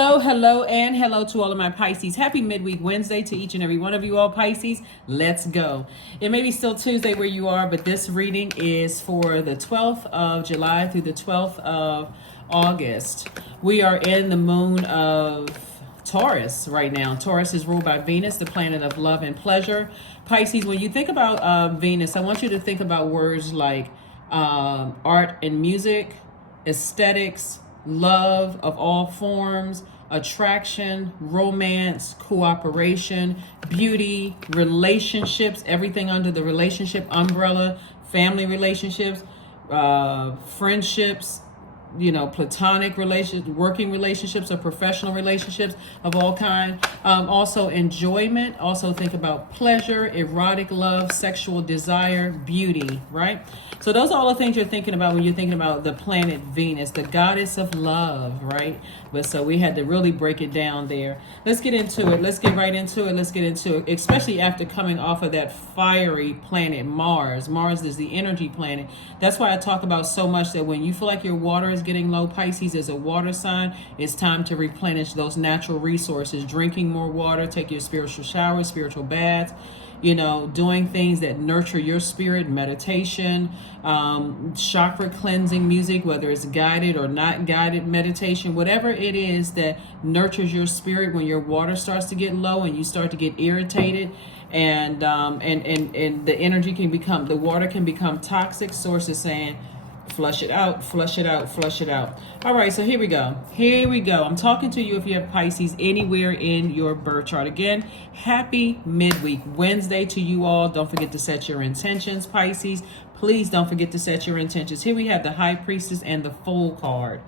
Hello, and hello to all of my Pisces. Happy midweek Wednesday to each and every one of you all Pisces. Let's go. It may be still Tuesday where you are, but this reading is for the 12th of July through the 12th of August. We are in the moon of Taurus right now. Taurus is ruled by Venus, the planet of love and pleasure. Pisces, when you think about Venus, I want you to think about words like art and music, aesthetics, love of all forms, attraction, romance, cooperation, beauty, relationships, everything under the relationship umbrella, family relationships, friendships, platonic relationships, working relationships, or professional relationships of all kind. Also enjoyment. Also think about pleasure, erotic love, sexual desire, beauty, right? So those are all the things you're thinking about when you're thinking about the planet Venus, the goddess of love, right? But so we had to really break it down there. Let's get into it. Let's get right into it. Let's get into it, especially after coming off of that fiery planet Mars. Mars is the energy planet. That's why I talk about so much that when you feel like your water is getting low, Pisces is a water sign. It's time to replenish those natural resources, drinking more water, take your spiritual showers, spiritual baths, doing things that nurture your spirit, meditation, chakra cleansing music, whether it's guided or not guided meditation, whatever it is that nurtures your spirit when your water starts to get low and you start to get irritated, and the energy can become, the water can become toxic. Source is saying, flush it out, flush it out, flush it out. All right, so here we go. I'm talking to you if you have Pisces anywhere in your birth chart. Again, happy midweek Wednesday to you all. Don't forget to set your intentions, Pisces. Please don't forget to set your intentions. Here we have the High Priestess and the Fool card.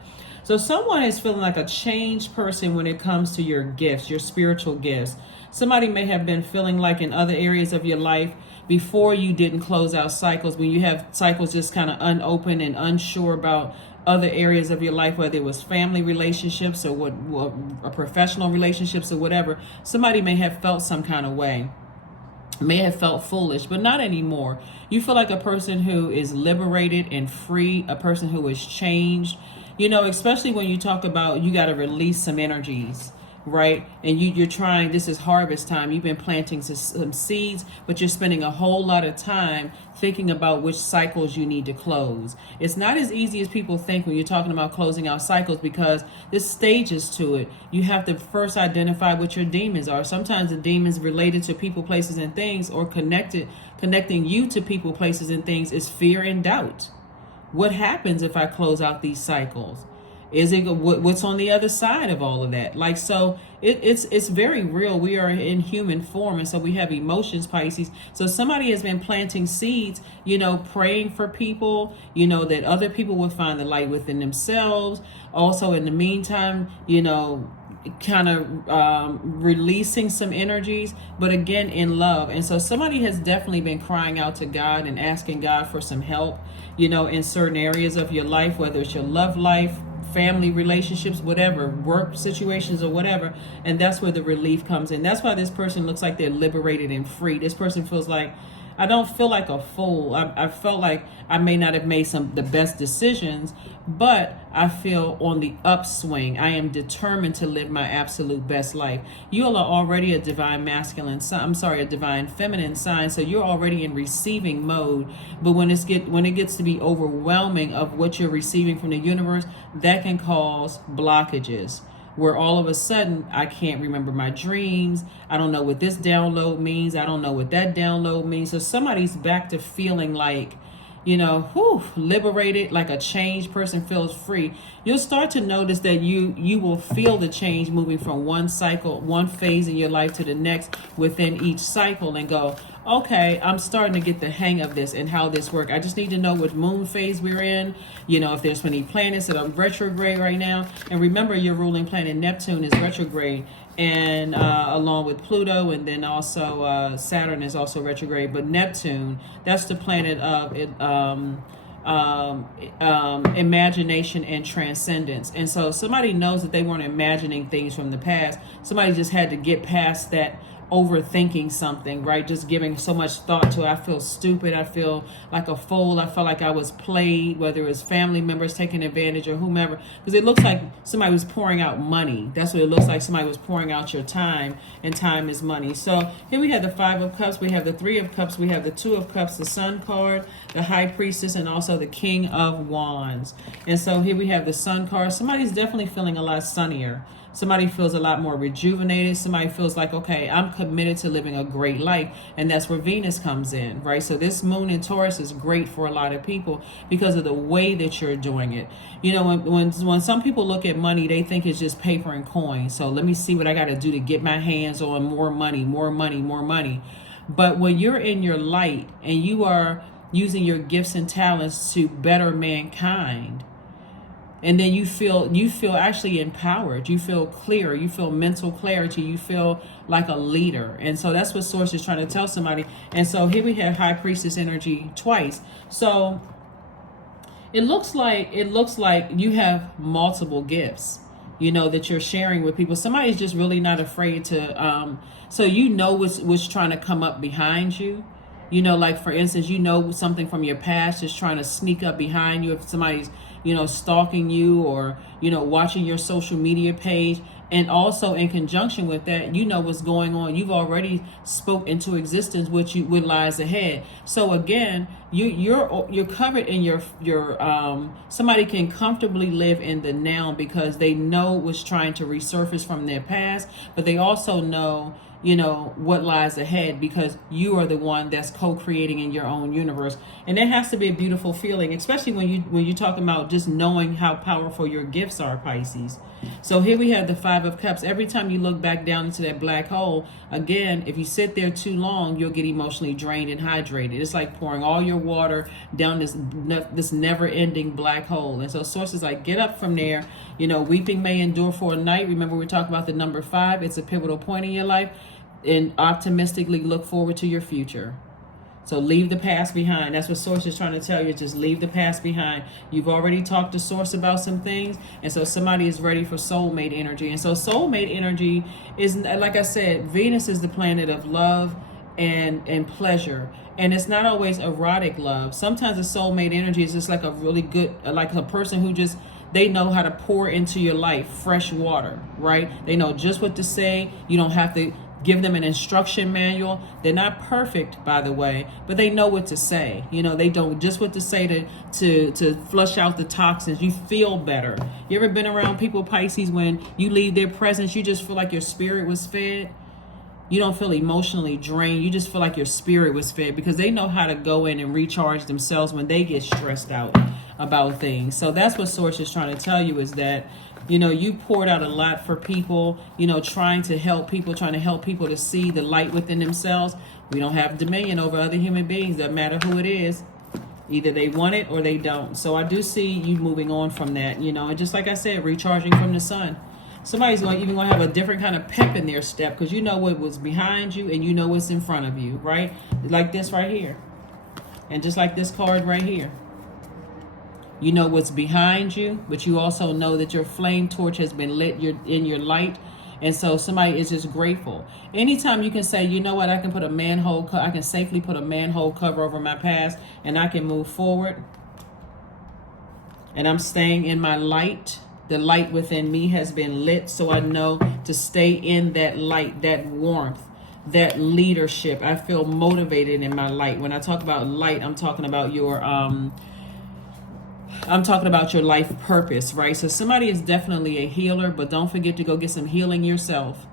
So someone is feeling like a changed person when it comes to your gifts, your spiritual gifts. Somebody may have been feeling like in other areas of your life, before you didn't close out cycles, when you have cycles just kind of unopened and unsure about other areas of your life, whether it was family relationships or or professional relationships or whatever, somebody may have felt some kind of way, may have felt foolish, but not anymore. You feel like a person who is liberated and free, a person who is changed, especially when you talk about you got to release some energies, right? And you're trying, this is harvest time. You've been planting some seeds, but you're spending a whole lot of time thinking about which cycles you need to close. It's not as easy as people think when you're talking about closing out cycles, because there's stages to it. You have to first identify what your demons are. Sometimes the demons related to people, places, and things, or connecting you to people, places, and things, is fear and doubt. What happens if I close out these cycles? Is it what's on the other side of all of that? Like, so it's very real. We are in human form, and so we have emotions, Pisces. So somebody has been planting seeds, praying for people, that other people will find the light within themselves. Also, in the meantime, kind of releasing some energies, but again, in love. And so somebody has definitely been crying out to God and asking God for some help, in certain areas of your life, whether it's your love life, family relationships, whatever, work situations or whatever. And that's where the relief comes in. That's why this person looks like they're liberated and free. This person feels like, I don't feel like a fool. I felt like I may not have made the best decisions, but I feel on the upswing. I am determined to live my absolute best life. You all are already a divine masculine sign. A divine feminine sign. So you're already in receiving mode. But when it gets to be overwhelming of what you're receiving from the universe, that can cause blockages, where all of a sudden I can't remember my dreams. I don't know what this download means. I don't know what that download means. So somebody's back to feeling like, liberated, like a changed person feels free. You'll start to notice that you will feel the change moving from one cycle, one phase in your life to the next within each cycle, and go, okay, I'm starting to get the hang of this and how this works. I just need to know what moon phase we're in, if there's any planets that are retrograde right now. And remember, your ruling planet Neptune is retrograde, and along with Pluto, and then also Saturn is also retrograde. But Neptune, that's the planet of imagination and transcendence. And so somebody knows that they weren't imagining things from the past. Somebody just had to get past that overthinking something, right? Just giving so much thought to it. I feel stupid. I feel like a fool. I felt like I was played, whether it's family members taking advantage or whomever, because it looks like somebody was pouring out money. That's what it looks like. Somebody was pouring out your time, and time is money. So here we have the Five of Cups. We have the Three of Cups. We have the Two of Cups, the Sun card, the High Priestess, and also the King of Wands. And so here we have the Sun card. Somebody's definitely feeling a lot sunnier. Somebody feels a lot more rejuvenated. Somebody feels like, okay, I'm committed to living a great life. And that's where Venus comes in, right? So this moon in Taurus is great for a lot of people because of the way that you're doing it. You know, when some people look at money, they think it's just paper and coins. So let me see what I got to do to get my hands on more money, more money, more money. But when you're in your light and you are using your gifts and talents to better mankind, and then you feel actually empowered, you feel clear, you feel mental clarity, you feel like a leader. And so that's what Source is trying to tell somebody. And so here we have High Priestess energy twice. So it looks like you have multiple gifts, you know, that you're sharing with people. Somebody's just really not afraid to so you know what's trying to come up behind you. You know, like for instance, you know something from your past is trying to sneak up behind you. If somebody's, you know, stalking you, or, you know, watching your social media page. And also in conjunction with that, you know what's going on. You've already spoke into existence what lies ahead. So again, you're covered in your somebody can comfortably live in the now because they know what's trying to resurface from their past, but they also know, you know, what lies ahead because you are the one that's co-creating in your own universe. And it has to be a beautiful feeling, especially when you talk about just knowing how powerful your gifts are, Pisces. So here we have the Five of Cups. Every time you look back down into that black hole, again, if you sit there too long, you'll get emotionally drained and hydrated. It's like pouring all your water down this never-ending black hole. And so Source is like, get up from there. You know, weeping may endure for a night. Remember, we're talking about the number 5. It's a pivotal point in your life. And optimistically look forward to your future. So leave the past behind. That's what Source is trying to tell you. Just leave the past behind. You've already talked to Source about some things. And so somebody is ready for soulmate energy. And so soulmate energy is, like I said, Venus is the planet of love and pleasure. And it's not always erotic love. Sometimes the soulmate energy is just like a really good, like a person who just, they know how to pour into your life fresh water, right? They know just what to say. You don't have to give them an instruction manual. They're not perfect, by the way, but they know what to say. You know, they don't just what to say to flush out the toxins. You feel better. You ever been around people, Pisces, when you leave their presence, you just feel like your spirit was fed? You don't feel emotionally drained. You just feel like your spirit was fed because they know how to go in and recharge themselves when they get stressed out about things. So that's what Source is trying to tell you, is that, you know, you poured out a lot for people, you know, trying to help people to see the light within themselves. We don't have dominion over other human beings. Doesn't matter who it is. Either they want it or they don't. So I do see you moving on from that, you know, and just like I said, recharging from the sun. Somebody's even going to have a different kind of pep in their step because you know what was behind you and you know what's in front of you, right? Like this right here. And just like this card right here. You know what's behind you, but you also know that your flame torch has been lit. You're in your light. And so somebody is just grateful. Anytime you can say, you know what, I can safely put a manhole cover over my past and I can move forward. And I'm staying in my light. The light within me has been lit, so I know to stay in that light, that warmth, that leadership. I feel motivated in my light. When I talk about light, I'm talking about your life purpose, right? So somebody is definitely a healer, but don't forget to go get some healing yourself.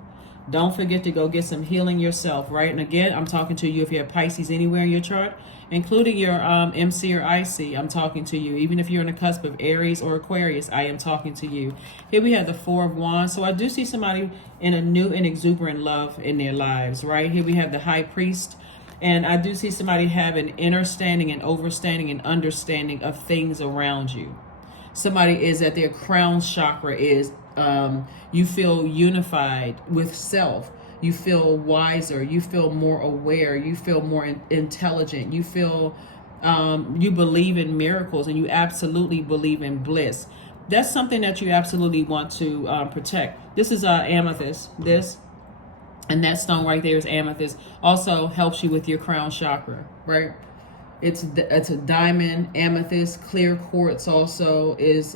Don't forget to go get some healing yourself, right? And again, I'm talking to you if you have Pisces anywhere in your chart, including your MC or IC. I'm talking to you. Even if you're on the cusp of Aries or Aquarius, I am talking to you. Here we have the Four of Wands. So I do see somebody in a new and exuberant love in their lives, right? Here we have the High Priest. And I do see somebody have an understanding and overstanding and understanding of things around you. Somebody is at their crown chakra is, you feel unified with self. You feel wiser. You feel more aware. You feel more intelligent. You feel, you believe in miracles and you absolutely believe in bliss. That's something that you absolutely want to protect. This is amethyst. This. And that stone right there is amethyst. Also helps you with your crown chakra, right? It's a diamond. Amethyst, clear quartz also is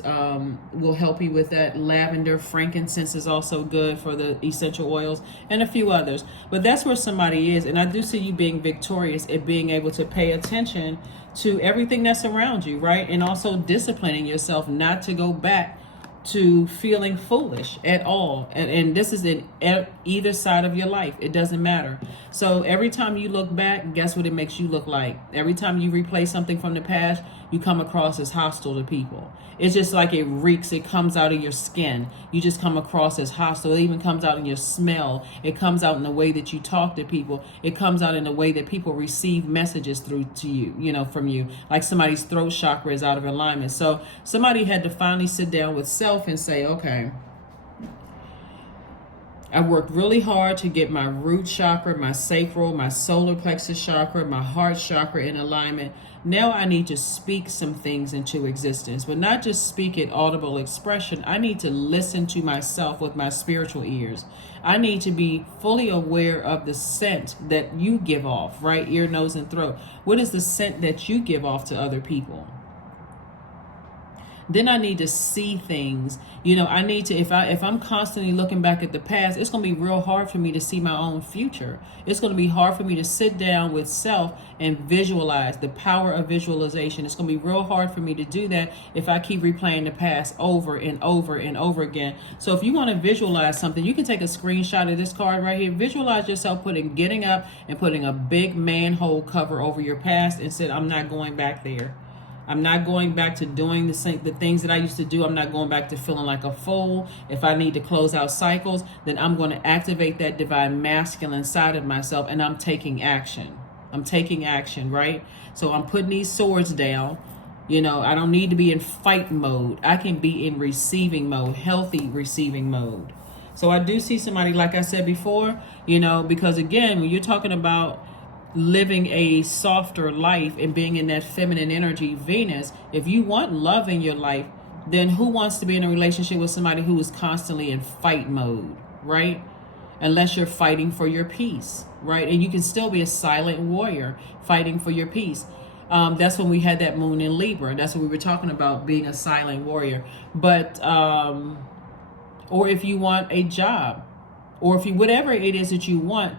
will help you with that. Lavender, frankincense is also good for the essential oils, and a few others. But that's where somebody is, and I do see you being victorious at being able to pay attention to everything that's around you, right? And also disciplining yourself not to go back to feeling foolish at all. And this is in either side of your life. It doesn't matter. So every time you look back, guess what it makes you look like? Every time you replay something from the past, you come across as hostile to people. It's just like it reeks. It comes out of your skin. You just come across as hostile. It even comes out in your smell. It comes out in the way that you talk to people. It comes out in the way that people receive messages through to you, from you. Like somebody's throat chakra is out of alignment. So somebody had to finally sit down with self and say, okay, I worked really hard to get my root chakra, my sacral, my solar plexus chakra, my heart chakra in alignment. Now I need to speak some things into existence, but not just speak it audible expression. I need to listen to myself with my spiritual ears. I need to be fully aware of the scent that you give off, right? Ear, nose, and throat. What is the scent that you give off to other people? Then I need to see things. I need to, if I'm constantly looking back at the past, it's going to be real hard for me to see my own future. It's going to be hard for me to sit down with self and visualize. The power of visualization. It's going to be real hard for me to do that if I keep replaying the past over and over and over again. So if you want to visualize something, you can take a screenshot of this card right here. Visualize yourself getting up and putting a big manhole cover over your past and said, I'm not going back there. I'm not going back to doing the things that I used to do. I'm not going back to feeling like a fool. If I need to close out cycles, then I'm going to activate that divine masculine side of myself, and I'm taking action. I'm taking action, right? So I'm putting these swords down. I don't need to be in fight mode. I can be in receiving mode, healthy receiving mode. So I do see somebody, like I said before, because again, when you're talking about living a softer life and being in that feminine energy, Venus, if you want love in your life, then who wants to be in a relationship with somebody who is constantly in fight mode, right? Unless you're fighting for your peace, right? And you can still be a silent warrior fighting for your peace. That's when we had that moon in Libra. That's what we were talking about, being a silent warrior. But or if you want a job, or if you, whatever it is that you want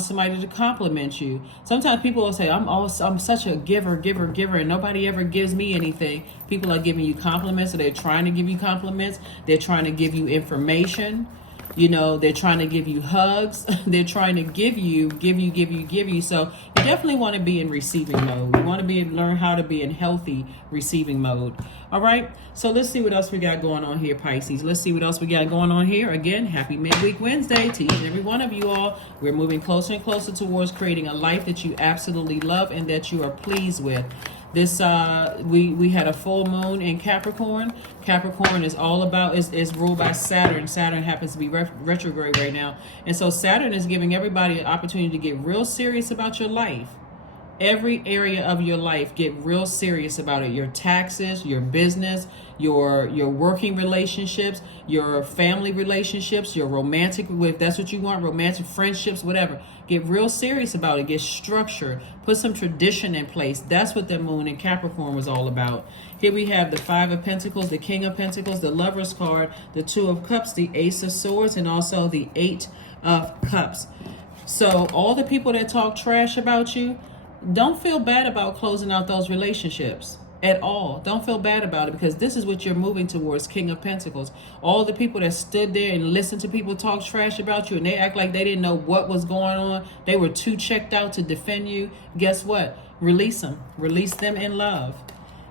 somebody to compliment you. Sometimes people will say, I'm such a giver, and nobody ever gives me anything. People are giving you compliments, or they're trying to give you compliments. They're trying to give you information. They're trying to give you hugs. They're trying to give you. So you definitely want to be in receiving mode. You want to learn how to be in healthy receiving mode. All right. So let's see what else we got going on here, Pisces. Let's see what else we got going on here. Again, happy midweek Wednesday to each and every one of you all. We're moving closer and closer towards creating a life that you absolutely love and that you are pleased with. This we had a full moon in Capricorn. Capricorn is all about is ruled by Saturn. Saturn happens to be retrograde right now, and so Saturn is giving everybody an opportunity to get real serious about your life. Every area of your life, get real serious about it. Your taxes, your business, your working relationships, your family relationships, your romantic, if that's what you want, romantic friendships, whatever. Get real serious about it. Get structure. Put some tradition in place. That's what the moon in Capricorn was all about. Here we have the Five of Pentacles, the King of Pentacles, the Lover's card, the Two of Cups, the Ace of Swords, and also the Eight of Cups. So all the people that talk trash about you, don't feel bad about closing out those relationships at all. Don't feel bad about it, because this is what you're moving towards, King of Pentacles. All the people that stood there and listened to people talk trash about you and they act like they didn't know what was going on, they were too checked out to defend you. Guess what? Release them. Release them in love.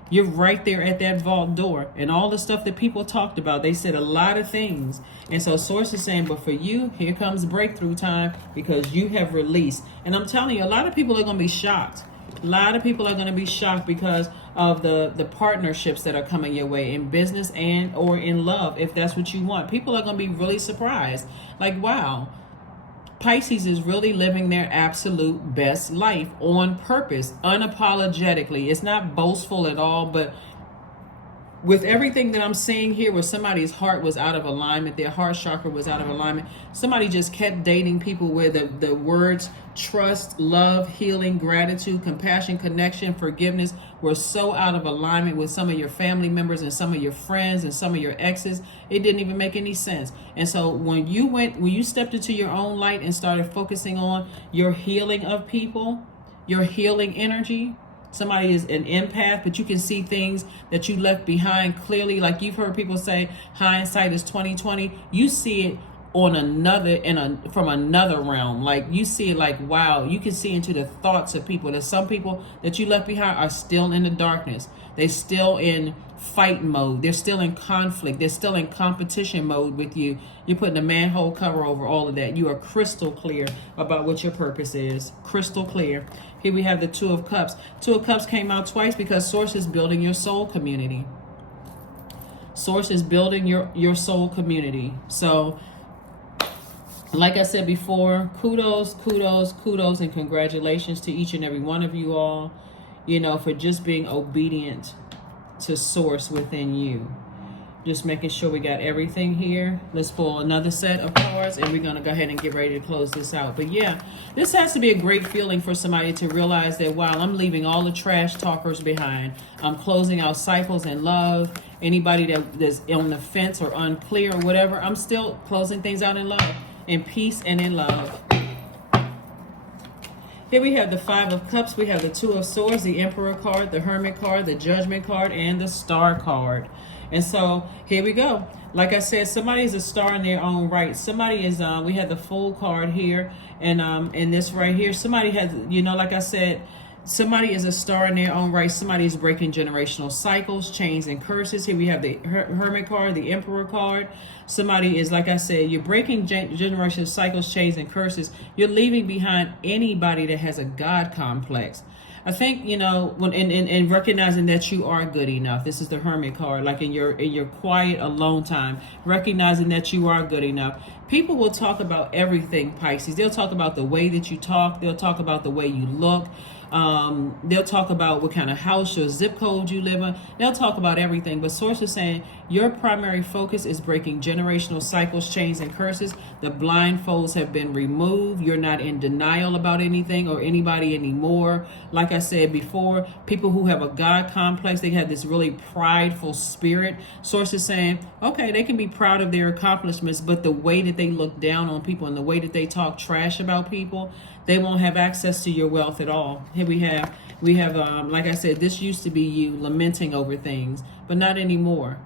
You're right there at that vault door. And all the stuff that people talked about, they said a lot of things. And so Source is saying, but for you, here comes breakthrough time, because you have released. And I'm telling you, a lot of people are going to be shocked. A lot of people are going to be shocked because of the partnerships that are coming your way in business and or in love, if that's what you want. People are going to be really surprised. Like, wow, Pisces is really living their absolute best life on purpose, unapologetically. It's not boastful at all, but with everything that I'm seeing here, where somebody's heart was out of alignment, their heart chakra was out of alignment, somebody just kept dating people where the words trust, love, healing, gratitude, compassion, connection, forgiveness were so out of alignment with some of your family members and some of your friends and some of your exes, it didn't even make any sense. And so when you stepped into your own light and started focusing on your healing of people, your healing energy, somebody is an empath, but you can see things that you left behind clearly. Like you've heard people say, hindsight is 20/20. You see it on from another realm. Like you see it like, wow, you can see into the thoughts of people. There's some people that you left behind are still in the darkness. They're still in fight mode. They're still in conflict. They're still in competition mode with you. You're putting a manhole cover over all of that. You are crystal clear about what your purpose is. Crystal clear. Here we have the Two of Cups. Two of Cups came out twice because Source is building your soul community. Source is building your soul community. So, like I said before, kudos, and congratulations to each and every one of you all, for just being obedient to Source within you. Just making sure we got everything here. Let's pull another set of cards and we're going to go ahead and get ready to close this out. But yeah, this has to be a great feeling for somebody to realize that, wow, I'm leaving all the trash talkers behind. I'm closing out cycles in love. Anybody that's on the fence or unclear or whatever, I'm still closing things out in love, in peace and in love. Here we have the Five of Cups. We have the Two of Swords, the Emperor card, the Hermit card, the Judgment card, and the Star card. And so here we go. Like I said, somebody is a star in their own right. Somebody is, we had the Fool card here, and this right here. Somebody has, like I said, somebody is a star in their own right. Somebody is breaking generational cycles, chains, and curses. Here we have the Hermit card, the Emperor card. Somebody is, like I said, you're breaking generational cycles, chains, and curses. You're leaving behind anybody that has a God complex. I think, when and recognizing that you are good enough. This is the Hermit card, like in your quiet, alone time, recognizing that you are good enough. People will talk about everything, Pisces. They'll talk about the way that you talk. They'll talk about the way you look. They'll talk about what kind of house or zip code you live in. They'll talk about everything. But Source is saying your primary focus is breaking generational cycles, chains, and curses. The blindfolds have been removed. You're not in denial about anything or anybody anymore. Like I said before, people who have a God complex, they have this really prideful spirit. Source is saying, okay, they can be proud of their accomplishments, but the way that they look down on people and the way that they talk trash about people, they won't have access to your wealth at all. Here we have, like I said, this used to be you lamenting over things, but not anymore.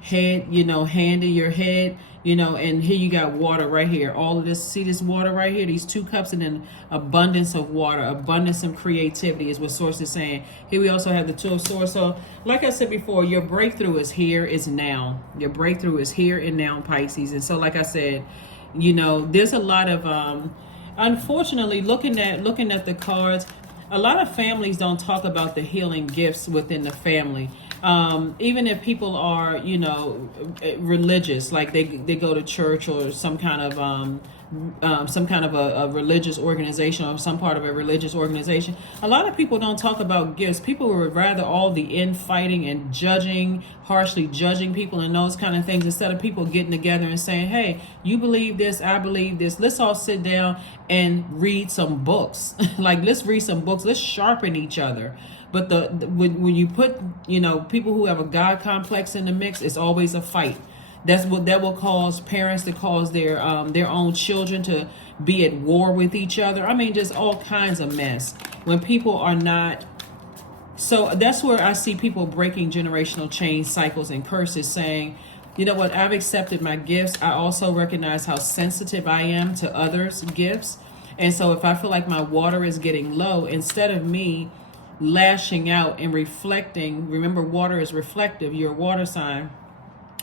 Hand in your head, and here you got water right here. All of this, see this water right here, these two cups, and then abundance of water, abundance of creativity is what Source is saying. Here we also have the Two of Swords. So like I said before, your breakthrough is here, is now. Your breakthrough is here and now, Pisces. And so like I said, there's a lot of, unfortunately, looking at the cards, a lot of families don't talk about the healing gifts within the family. Even if people are, religious, like they go to church or some kind of a religious organization or some part of a religious organization. A lot of people don't talk about gifts. People would rather all the infighting and harshly judging people and those kind of things, instead of people getting together and saying, hey, you believe this, I believe this. Let's all sit down and read some books. Like, let's read some books. Let's sharpen each other. But when you put, people who have a God complex in the mix, it's always a fight. That will cause parents to cause their own children to be at war with each other. I mean, just all kinds of mess. When people are not. So that's where I see people breaking generational chains, cycles, and curses, saying, you know what, I've accepted my gifts. I also recognize how sensitive I am to others' gifts. And so if I feel like my water is getting low, instead of me lashing out and reflecting, remember, water is reflective, you're a water sign,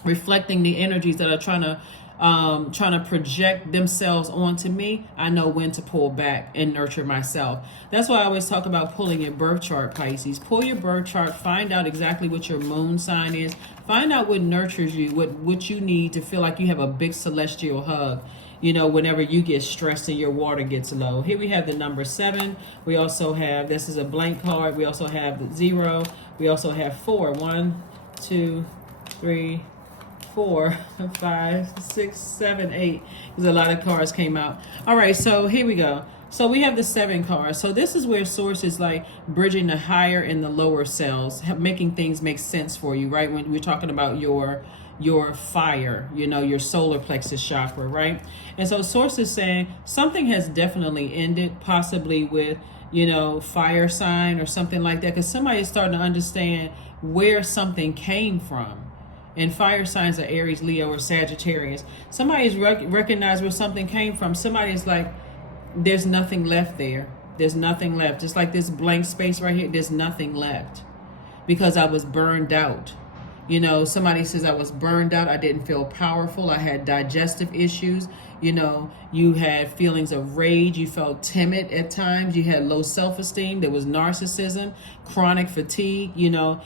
reflecting the energies that are trying to project themselves onto me, I know when to pull back and nurture myself. That's why I always talk about pulling your birth chart, Pisces. Pull your birth chart, find out exactly what your moon sign is, find out what nurtures you, what you need to feel like you have a big celestial hug, whenever you get stressed and your water gets low. Here we have the number 7. We also have, this is a blank card. We also have the 0. We also have 4. 1, 2, 3, 4, 5, 6, 7, 8. Because a lot of cards came out. All right, so here we go. So we have the 7 cards. So this is where Source is like bridging the higher and the lower cells, making things make sense for you, right? When we're talking about your fire, you know, your solar plexus chakra, right? And so Source is saying something has definitely ended, possibly with, you know, fire sign or something like that, because somebody's starting to understand where something came from. And fire signs are Aries, Leo, or Sagittarius. Somebody's recognized where something came from. Somebody's like, there's nothing left there. There's nothing left. Just like this blank space right here, there's nothing left because I was burned out. You know, somebody says I was burned out. I didn't feel powerful. I had digestive issues. You know, you had feelings of rage. You felt timid at times. You had low self-esteem. There was narcissism, chronic fatigue. You know,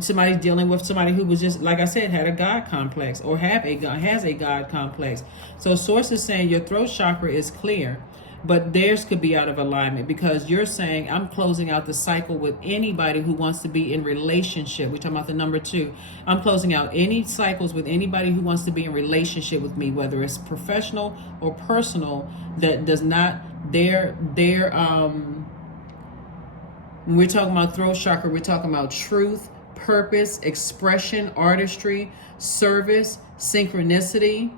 somebody's dealing with somebody who was just, like I said, had a God complex or has a God complex. So Source is saying your throat chakra is clear, but theirs could be out of alignment because you're saying I'm closing out the cycle with anybody who wants to be in relationship. We're talking about the number 2. I'm closing out any cycles with anybody who wants to be in relationship with me, whether it's professional or personal, that does not when we're talking about throat chakra, we're talking about truth, purpose, expression, artistry, service, synchronicity.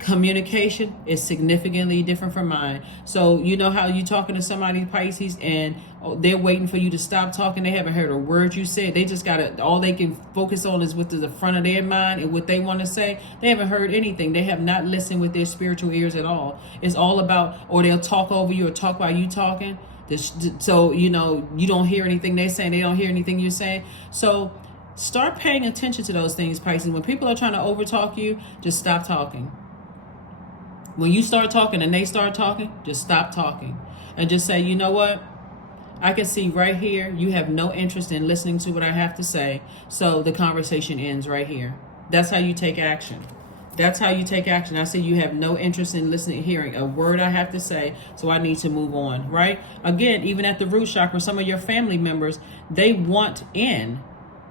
Communication is significantly different from mine. So you know how you talking to somebody, Pisces, and they're waiting for you to stop talking. They haven't heard a word you said. They just got all they can focus on is with the front of their mind and what they want to say. They haven't heard anything. They have not listened with their spiritual ears at all. It's all about, or they'll talk over you or talk while you talking. So, you know, you don't hear anything they're saying. They don't hear anything you're saying. So start paying attention to those things, Pisces. When people are trying to overtalk you, just stop talking. When you start talking and they start talking, just stop talking and just say, you know what? I can see right here you have no interest in listening to what I have to say. So the conversation ends right here. That's how you take action. That's how you take action. I see you have no interest in listening, hearing a word I have to say, so I need to move on, right? Again, even at the root chakra, some of your family members, they want in.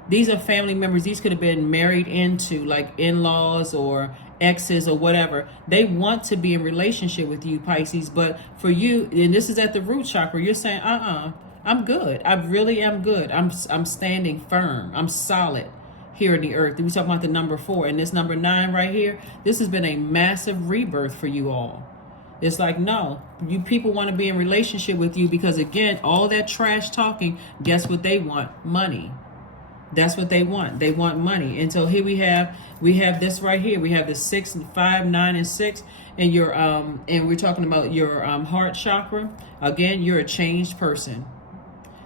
These are family members. These could have been married into, like in-laws or exes or whatever. They want to be in relationship with you, Pisces. But for you, and this is at the root chakra, you're saying, I'm good. I really am good. I'm standing firm. I'm solid here in the earth. We talking about the number 4 and this number 9 right here. This has been a massive rebirth for you all. It's like, no, you people want to be in relationship with you because, again, all that trash talking, guess what they want? Money. That's what they want. They want money. And so here we have this right here. We have the 6, 5, 9, and 6, and your and we're talking about your heart chakra. Again, you're a changed person.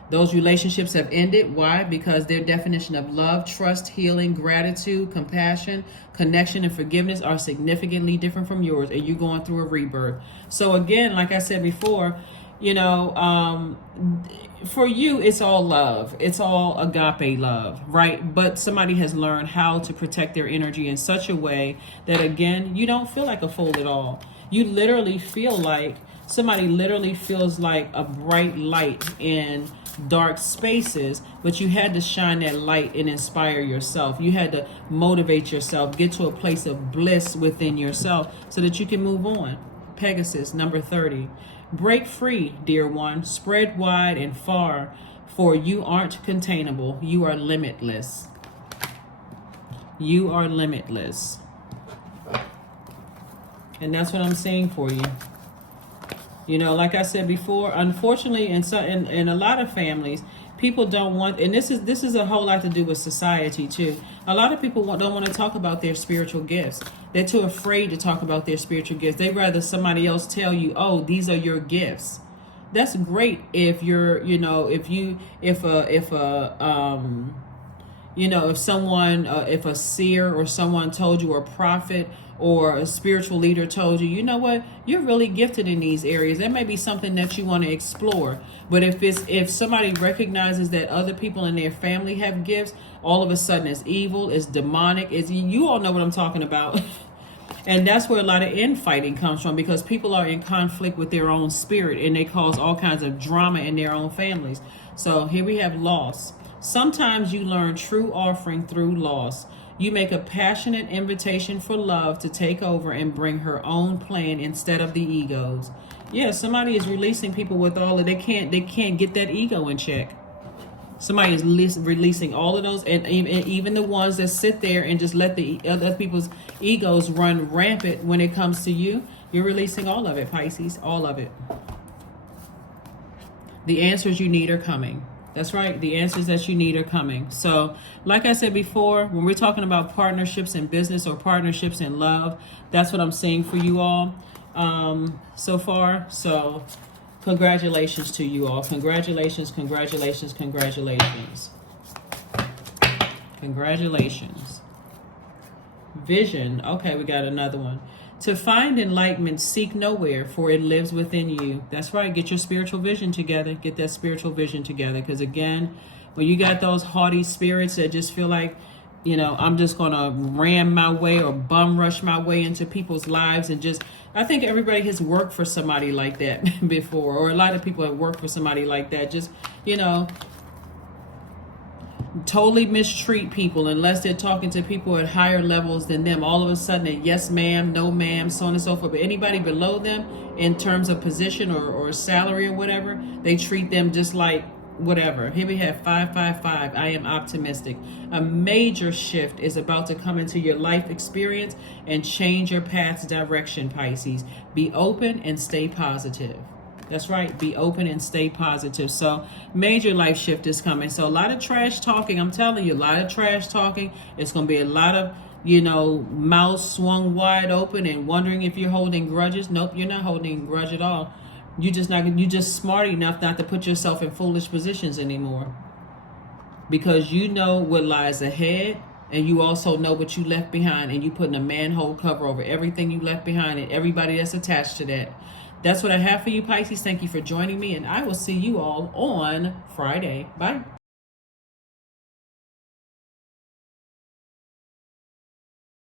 Those relationships have ended. Why? Because their definition of love, trust, healing, gratitude, compassion, connection, and forgiveness are significantly different from yours, and you're going through a rebirth. So again, like I said before, you know, for you, it's all love. It's all agape love, right? But somebody has learned how to protect their energy in such a way that, again, you don't feel like a fool at all. You literally feel like somebody literally feels like a bright light in dark spaces, but you had to shine that light and inspire yourself. You had to motivate yourself, get to a place of bliss within yourself so that you can move on. Pegasus, number 30. Break free, dear one. Spread wide and far, for you aren't containable. You are limitless. You are limitless. And that's what I'm saying for you. You know, like I said before, unfortunately, in a lot of families, people don't want, and this is a whole lot to do with society too. A lot of people don't want to talk about their spiritual gifts. They're too afraid to talk about their spiritual gifts. They'd rather somebody else tell you, oh, these are your gifts. That's great if you're, you know, if a seer or someone told you, or a prophet or a spiritual leader told you, you know what, you're really gifted in these areas. That may be something that you want to explore. But if somebody recognizes that other people in their family have gifts, all of a sudden it's evil, it's demonic, you all know what I'm talking about. And that's where a lot of infighting comes from, because people are in conflict with their own spirit and they cause all kinds of drama in their own families. So here we have loss. Sometimes you learn true offering through loss. You make a passionate invitation for love to take over and bring her own plan instead of the egos. Yeah, somebody is releasing people with all of they can't get that ego in check. Somebody is releasing all of those, and even the ones that sit there and just let the other people's egos run rampant when it comes to you. You're releasing all of it, Pisces, all of it. The answers you need are coming. That's right. The answers that you need are coming. So, like I said before, when we're talking about partnerships in business or partnerships in love, that's what I'm seeing for you all so far. So, congratulations to you all. Congratulations, congratulations, congratulations. Congratulations. Vision. Okay, we got another one. To find enlightenment, seek nowhere, for it lives within you. That's right. Get your spiritual vision together. Get that spiritual vision together. Because again, when you got those haughty spirits that just feel like, I'm just going to ram my way or bum rush my way into people's lives and just, I think everybody has worked for somebody like that before, or a lot of people have worked for somebody like that. Just, totally mistreat people unless they're talking to people at higher levels than them. All of a sudden, a yes ma'am, no ma'am, so on and so forth. But anybody below them in terms of position or salary or whatever, they treat them just like whatever. Here we have 555. I am optimistic. A major shift is about to come into your life experience and change your path's direction, Pisces. Be open and stay positive. That's right. Be open and stay positive. So major life shift is coming. So a lot of trash talking. I'm telling you, a lot of trash talking. It's going to be a lot of, mouths swung wide open and wondering if you're holding grudges. Nope, you're not holding a grudge at all. You're just smart enough not to put yourself in foolish positions anymore. Because you know what lies ahead, and you also know what you left behind, and you putting a manhole cover over everything you left behind and everybody that's attached to that. That's what I have for you, Pisces. Thank you for joining me, and I will see you all on Friday. Bye.